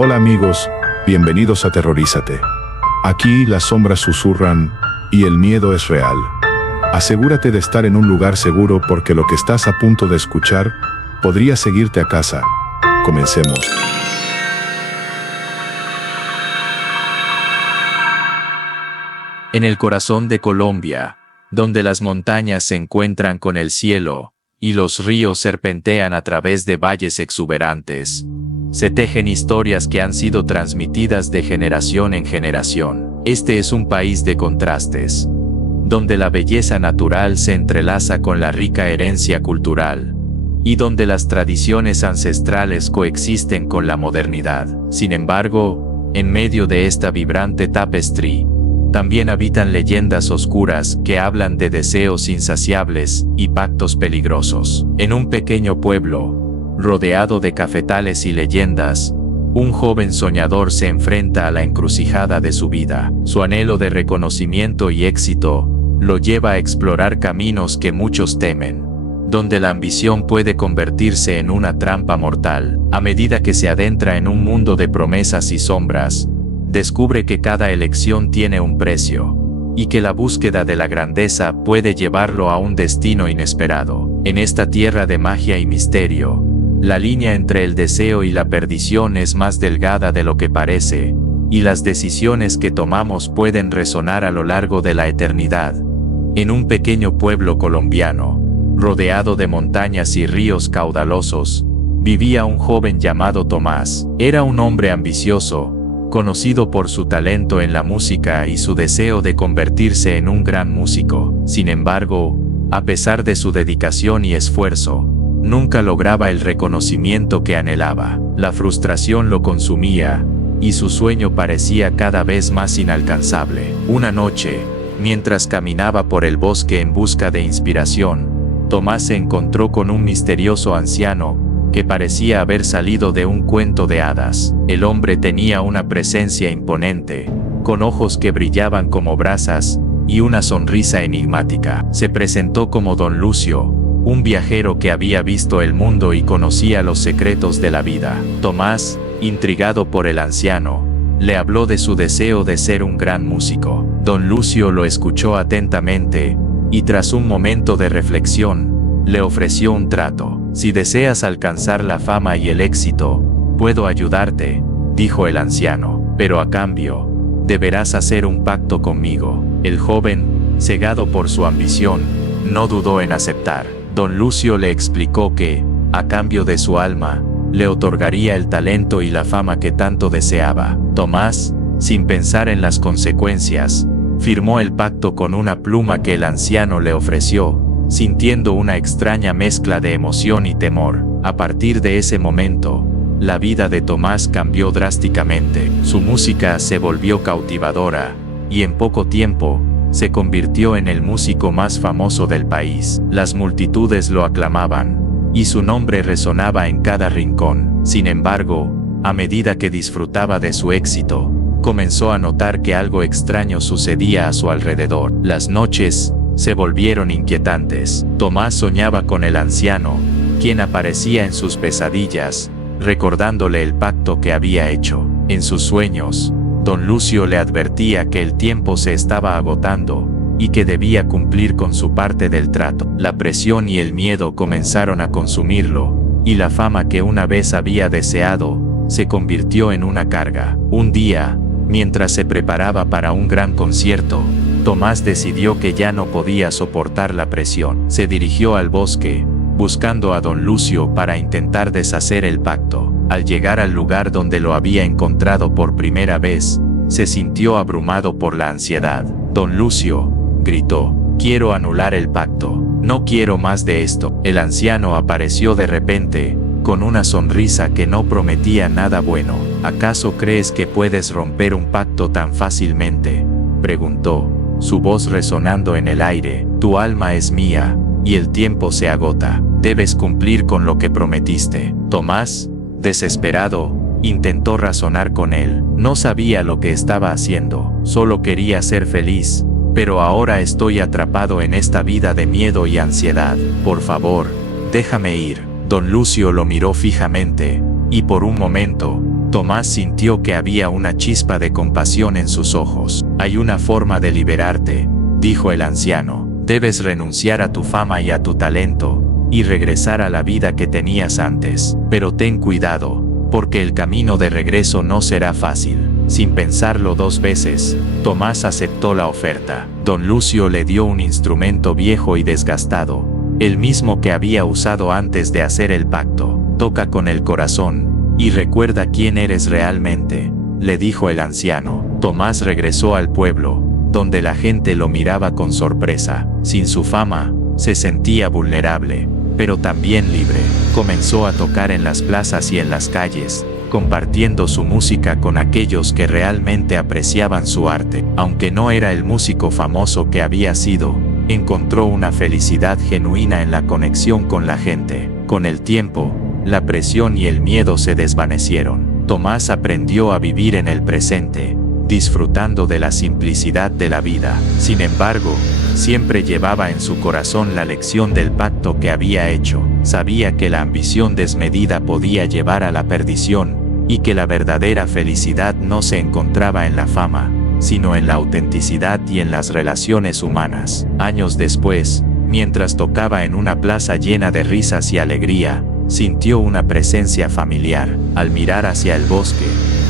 Hola amigos, bienvenidos a Terrorízate. Aquí las sombras susurran y el miedo es real. Asegúrate de estar en un lugar seguro porque lo que estás a punto de escuchar podría seguirte a casa. Comencemos. En el corazón de Colombia, donde las montañas se encuentran con el cielo y los ríos serpentean a través de valles exuberantes, se tejen historias que han sido transmitidas de generación en generación. Este es un país de contrastes, donde la belleza natural se entrelaza con la rica herencia cultural, y donde las tradiciones ancestrales coexisten con la modernidad. Sin embargo, en medio de esta vibrante tapestry, también habitan leyendas oscuras que hablan de deseos insaciables y pactos peligrosos. En un pequeño pueblo, rodeado de cafetales y leyendas, un joven soñador se enfrenta a la encrucijada de su vida. Su anhelo de reconocimiento y éxito lo lleva a explorar caminos que muchos temen, donde la ambición puede convertirse en una trampa mortal. A medida que se adentra en un mundo de promesas y sombras, descubre que cada elección tiene un precio, y que la búsqueda de la grandeza puede llevarlo a un destino inesperado. En esta tierra de magia y misterio, la línea entre el deseo y la perdición es más delgada de lo que parece, y las decisiones que tomamos pueden resonar a lo largo de la eternidad. En un pequeño pueblo colombiano, rodeado de montañas y ríos caudalosos, vivía un joven llamado Tomás. Era un hombre ambicioso, conocido por su talento en la música y su deseo de convertirse en un gran músico. Sin embargo, a pesar de su dedicación y esfuerzo, nunca lograba el reconocimiento que anhelaba. La frustración lo consumía, y su sueño parecía cada vez más inalcanzable. Una noche, mientras caminaba por el bosque en busca de inspiración, Tomás se encontró con un misterioso anciano que parecía haber salido de un cuento de hadas. El hombre tenía una presencia imponente, con ojos que brillaban como brasas y una sonrisa enigmática. Se presentó como Don Lucio, un viajero que había visto el mundo y conocía los secretos de la vida. Tomás, intrigado por el anciano, le habló de su deseo de ser un gran músico. Don Lucio lo escuchó atentamente, y tras un momento de reflexión, le ofreció un trato. «Si deseas alcanzar la fama y el éxito, puedo ayudarte», dijo el anciano, «pero a cambio, deberás hacer un pacto conmigo». El joven, cegado por su ambición, no dudó en aceptar. Don Lucio le explicó que, a cambio de su alma, le otorgaría el talento y la fama que tanto deseaba. Tomás, sin pensar en las consecuencias, firmó el pacto con una pluma que el anciano le ofreció, sintiendo una extraña mezcla de emoción y temor. A partir de ese momento, la vida de Tomás cambió drásticamente. Su música se volvió cautivadora, y en poco tiempo, se convirtió en el músico más famoso del país. Las multitudes lo aclamaban, y su nombre resonaba en cada rincón. Sin embargo, a medida que disfrutaba de su éxito, comenzó a notar que algo extraño sucedía a su alrededor. Las noches se volvieron inquietantes. Tomás soñaba con el anciano, quien aparecía en sus pesadillas, recordándole el pacto que había hecho. En sus sueños, Don Lucio le advertía que el tiempo se estaba agotando, y que debía cumplir con su parte del trato. La presión y el miedo comenzaron a consumirlo, y la fama que una vez había deseado, se convirtió en una carga. Un día, mientras se preparaba para un gran concierto, Tomás decidió que ya no podía soportar la presión. Se dirigió al bosque, buscando a Don Lucio para intentar deshacer el pacto. Al llegar al lugar donde lo había encontrado por primera vez, se sintió abrumado por la ansiedad. «Don Lucio», gritó, «quiero anular el pacto. No quiero más de esto». El anciano apareció de repente, con una sonrisa que no prometía nada bueno. «¿Acaso crees que puedes romper un pacto tan fácilmente?», preguntó, su voz resonando en el aire. «Tu alma es mía, y el tiempo se agota. Debes cumplir con lo que prometiste». Tomás, desesperado, intentó razonar con él. No sabía lo que estaba haciendo, solo quería ser feliz, pero ahora estoy atrapado en esta vida de miedo y ansiedad. Por favor, déjame ir. Don Lucio lo miró fijamente, y por un momento, Tomás sintió que había una chispa de compasión en sus ojos. «Hay una forma de liberarte», dijo el anciano. «Debes renunciar a tu fama y a tu talento, y regresar a la vida que tenías antes. Pero ten cuidado, porque el camino de regreso no será fácil». Sin pensarlo dos veces, Tomás aceptó la oferta. Don Lucio le dio un instrumento viejo y desgastado, el mismo que había usado antes de hacer el pacto. «Toca con el corazón, y recuerda quién eres realmente», le dijo el anciano. Tomás regresó al pueblo, donde la gente lo miraba con sorpresa. Sin su fama, se sentía vulnerable, pero también libre. Comenzó a tocar en las plazas y en las calles, compartiendo su música con aquellos que realmente apreciaban su arte. Aunque no era el músico famoso que había sido, encontró una felicidad genuina en la conexión con la gente. Con el tiempo, la presión y el miedo se desvanecieron. Tomás aprendió a vivir en el presente, disfrutando de la simplicidad de la vida. Sin embargo, siempre llevaba en su corazón la lección del pacto que había hecho. Sabía que la ambición desmedida podía llevar a la perdición, y que la verdadera felicidad no se encontraba en la fama, sino en la autenticidad y en las relaciones humanas. Años después, mientras tocaba en una plaza llena de risas y alegría, sintió una presencia familiar. Al mirar hacia el bosque,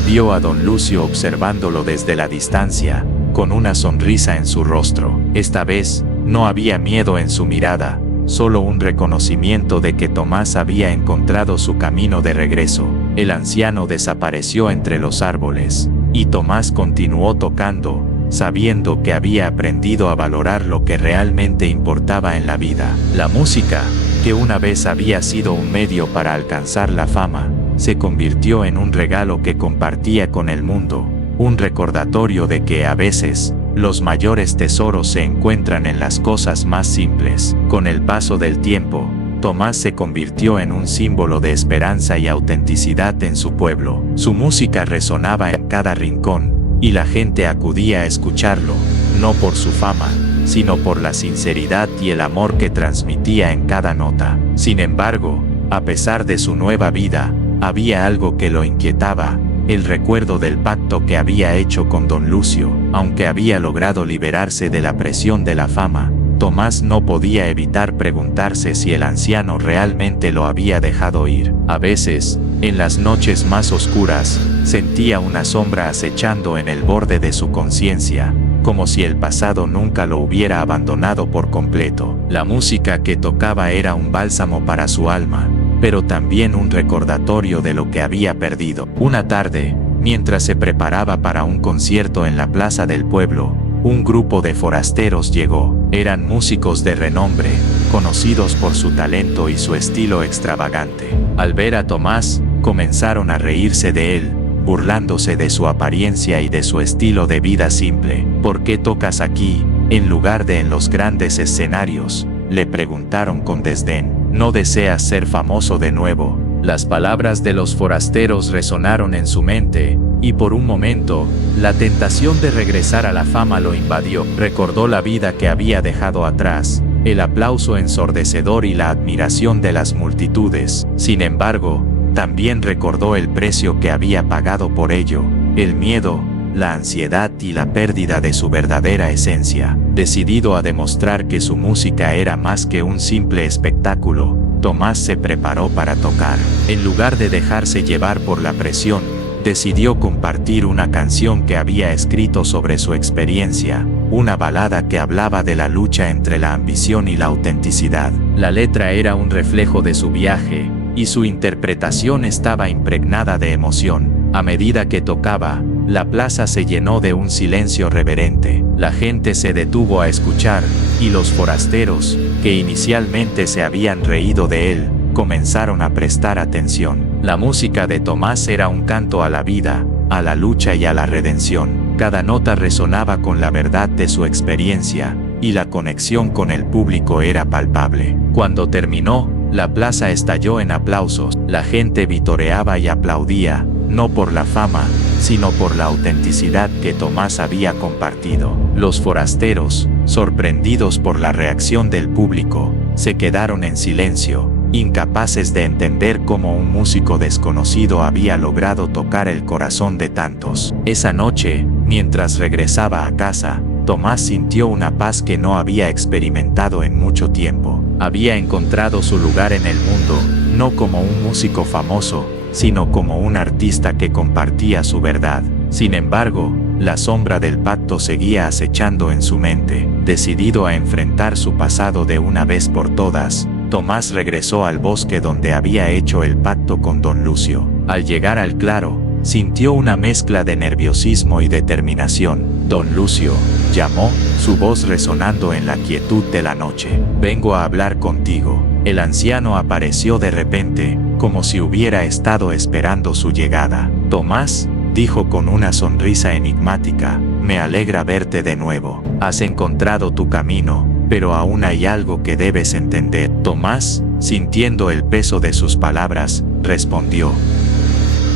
vio a don Lucio observándolo desde la distancia, con una sonrisa en su rostro. Esta vez, no había miedo en su mirada, solo un reconocimiento de que Tomás había encontrado su camino de regreso. El anciano desapareció entre los árboles, y Tomás continuó tocando, sabiendo que había aprendido a valorar lo que realmente importaba en la vida. La música, que una vez había sido un medio para alcanzar la fama, se convirtió en un regalo que compartía con el mundo, un recordatorio de que a veces, los mayores tesoros se encuentran en las cosas más simples. Con el paso del tiempo, Tomás se convirtió en un símbolo de esperanza y autenticidad en su pueblo. Su música resonaba en cada rincón, y la gente acudía a escucharlo, no por su fama, sino por la sinceridad y el amor que transmitía en cada nota. Sin embargo, a pesar de su nueva vida, había algo que lo inquietaba: el recuerdo del pacto que había hecho con don Lucio. Aunque había logrado liberarse de la presión de la fama, Tomás no podía evitar preguntarse si el anciano realmente lo había dejado ir. A veces, en las noches más oscuras, sentía una sombra acechando en el borde de su conciencia, como si el pasado nunca lo hubiera abandonado por completo. La música que tocaba era un bálsamo para su alma, pero también un recordatorio de lo que había perdido. Una tarde, mientras se preparaba para un concierto en la plaza del pueblo, un grupo de forasteros llegó. Eran músicos de renombre, conocidos por su talento y su estilo extravagante. Al ver a Tomás, comenzaron a reírse de él, burlándose de su apariencia y de su estilo de vida simple. «¿Por qué tocas aquí, en lugar de en los grandes escenarios?», le preguntaron con desdén. «¿No deseas ser famoso de nuevo?». Las palabras de los forasteros resonaron en su mente, y por un momento, la tentación de regresar a la fama lo invadió. Recordó la vida que había dejado atrás, el aplauso ensordecedor y la admiración de las multitudes. Sin embargo, también recordó el precio que había pagado por ello: el miedo, la ansiedad y la pérdida de su verdadera esencia. Decidido a demostrar que su música era más que un simple espectáculo, Tomás se preparó para tocar. En lugar de dejarse llevar por la presión, decidió compartir una canción que había escrito sobre su experiencia, una balada que hablaba de la lucha entre la ambición y la autenticidad. La letra era un reflejo de su viaje, y su interpretación estaba impregnada de emoción. A medida que tocaba, la plaza se llenó de un silencio reverente. La gente se detuvo a escuchar, y los forasteros, que inicialmente se habían reído de él, comenzaron a prestar atención. La música de Tomás era un canto a la vida, a la lucha y a la redención. Cada nota resonaba con la verdad de su experiencia, y la conexión con el público era palpable. Cuando terminó, la plaza estalló en aplausos. La gente vitoreaba y aplaudía, no por la fama, sino por la autenticidad que Tomás había compartido. Los forasteros, sorprendidos por la reacción del público, se quedaron en silencio, incapaces de entender cómo un músico desconocido había logrado tocar el corazón de tantos. Esa noche, mientras regresaba a casa, Tomás sintió una paz que no había experimentado en mucho tiempo. Había encontrado su lugar en el mundo, no como un músico famoso, sino como un artista que compartía su verdad. Sin embargo, la sombra del pacto seguía acechando en su mente. Decidido a enfrentar su pasado de una vez por todas, Tomás regresó al bosque donde había hecho el pacto con don Lucio. Al llegar al claro, sintió una mezcla de nerviosismo y determinación. Don Lucio, llamó, su voz resonando en la quietud de la noche. Vengo a hablar contigo. El anciano apareció de repente, como si hubiera estado esperando su llegada. Tomás, dijo con una sonrisa enigmática, me alegra verte de nuevo. Has encontrado tu camino, pero aún hay algo que debes entender. Tomás, sintiendo el peso de sus palabras, respondió.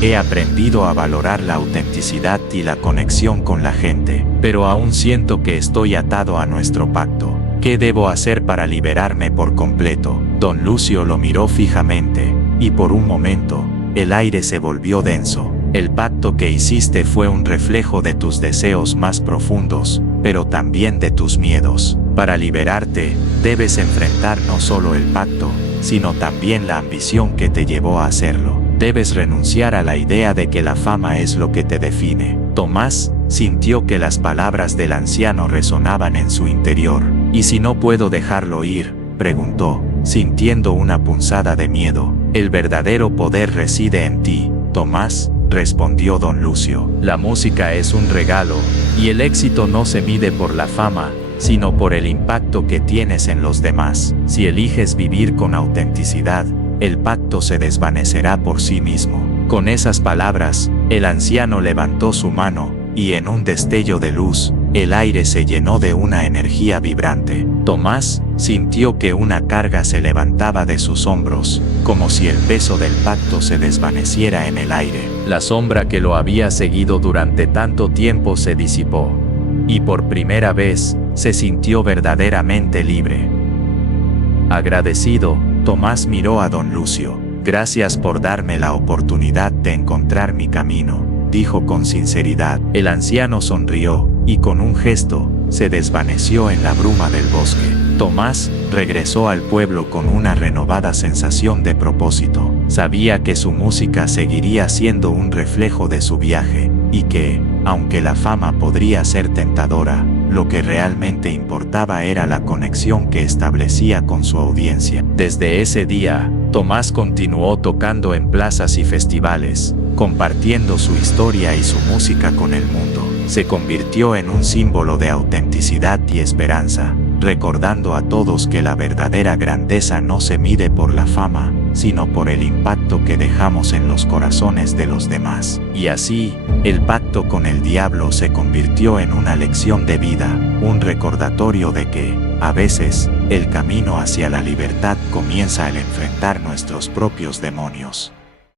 He aprendido a valorar la autenticidad y la conexión con la gente, pero aún siento que estoy atado a nuestro pacto. ¿Qué debo hacer para liberarme por completo? Don Lucio lo miró fijamente, y por un momento, el aire se volvió denso. El pacto que hiciste fue un reflejo de tus deseos más profundos, pero también de tus miedos. Para liberarte, debes enfrentar no solo el pacto, sino también la ambición que te llevó a hacerlo. Debes renunciar a la idea de que la fama es lo que te define. Tomás sintió que las palabras del anciano resonaban en su interior. ¿Y si no puedo dejarlo ir?, preguntó, sintiendo una punzada de miedo. El verdadero poder reside en ti, Tomás, respondió don Lucio. La música es un regalo, y el éxito no se mide por la fama, sino por el impacto que tienes en los demás. Si eliges vivir con autenticidad, el pacto se desvanecerá por sí mismo. Con esas palabras, el anciano levantó su mano, y en un destello de luz, el aire se llenó de una energía vibrante. Tomás sintió que una carga se levantaba de sus hombros, como si el peso del pacto se desvaneciera en el aire. La sombra que lo había seguido durante tanto tiempo se disipó, y por primera vez, se sintió verdaderamente libre. Agradecido, Tomás miró a don Lucio. Gracias por darme la oportunidad de encontrar mi camino, dijo con sinceridad. El anciano sonrió, y con un gesto, se desvaneció en la bruma del bosque. Tomás regresó al pueblo con una renovada sensación de propósito. Sabía que su música seguiría siendo un reflejo de su viaje, y que, aunque la fama podría ser tentadora, lo que realmente importaba era la conexión que establecía con su audiencia. Desde ese día, Tomás continuó tocando en plazas y festivales, compartiendo su historia y su música con el mundo. Se convirtió en un símbolo de autenticidad y esperanza, recordando a todos que la verdadera grandeza no se mide por la fama, sino por el impacto que dejamos en los corazones de los demás. Y así, el pacto con el diablo se convirtió en una lección de vida, un recordatorio de que, a veces, el camino hacia la libertad comienza al enfrentar nuestros propios demonios.